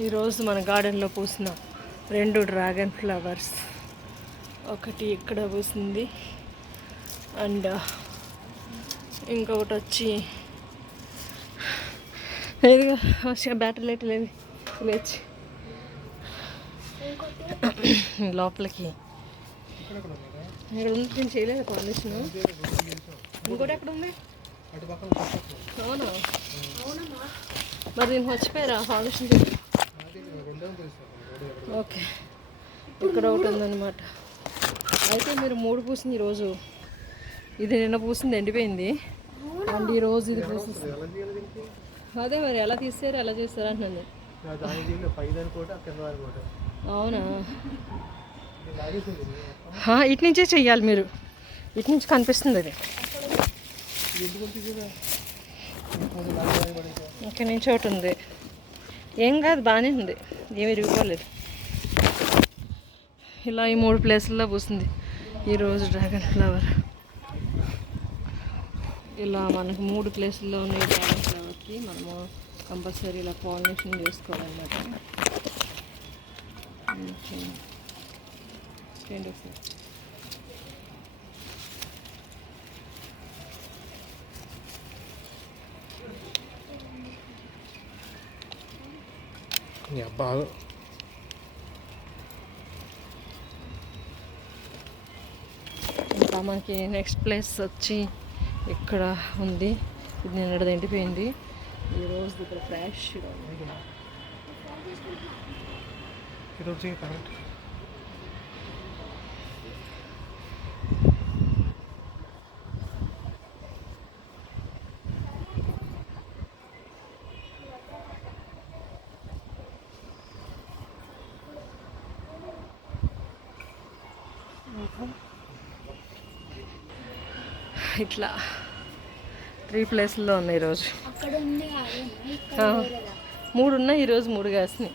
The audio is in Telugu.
ఈరోజు మన గార్డెన్లో పూసిన 2 డ్రాగన్ ఫ్లవర్స్, ఒకటి ఇక్కడ పూసింది అండ్ ఇంకొకటి వచ్చి ఏదిగా బ్యాటరీ లైట్ లేదు లేచి లోపలికి ఇక్కడ ఉంది. నేను చేయలేదు కాండిషన్. ఇంకోటి ఎక్కడ ఉంది? అవునా? మరి నేను వచ్చిపోయారా ఫౌండేషన్ చేసి? ఓకే, ఇక్కడ ఒకటి ఉందన్నమాట. అయితే మీరు 3 పూసింది ఈరోజు. ఇది నిన్న పూసింది ఎండిపోయింది అండ్ ఈరోజు ఇది పూసింది. అదే మరి ఎలా తీసారు ఎలా చేస్తారు అంటున్నాను. అవునా? ఇటు నుంచే చెయ్యాలి మీరు. ఇటు నుంచి కనిపిస్తుంది అది. ఇక్కడ నుంచి ఒకటి ఉంది. ఏం కాదు, బాగానే ఉంది, ఏమి ఇరిగిపోలేదు. ఇలా ఈ 3 ప్లేసుల్లో పూసింది ఈరోజు డ్రాగన్ ఫ్లవర్. ఇలా మనకు 3 ప్లేసుల్లో ఉన్నాయి డ్రాగన్ ఫ్లవర్కి. మనము కంపల్సరీ ఇలా పాలినేషన్ చేసుకోవాలన్నమాట. బాగా ఇంకా మనకి నెక్స్ట్ ప్లేస్ వచ్చి ఇక్కడ ఉంది. ఇది నిన్నటిది ఎండిపోయింది, ఈరోజు ఇక్కడ ఫ్రెష్గా ఉంది. ఇట్లా 3 ప్లేస్లో ఉన్నాయి ఈరోజు. 3 ఉన్నాయి ఈరోజు, 3 కాసినాయి.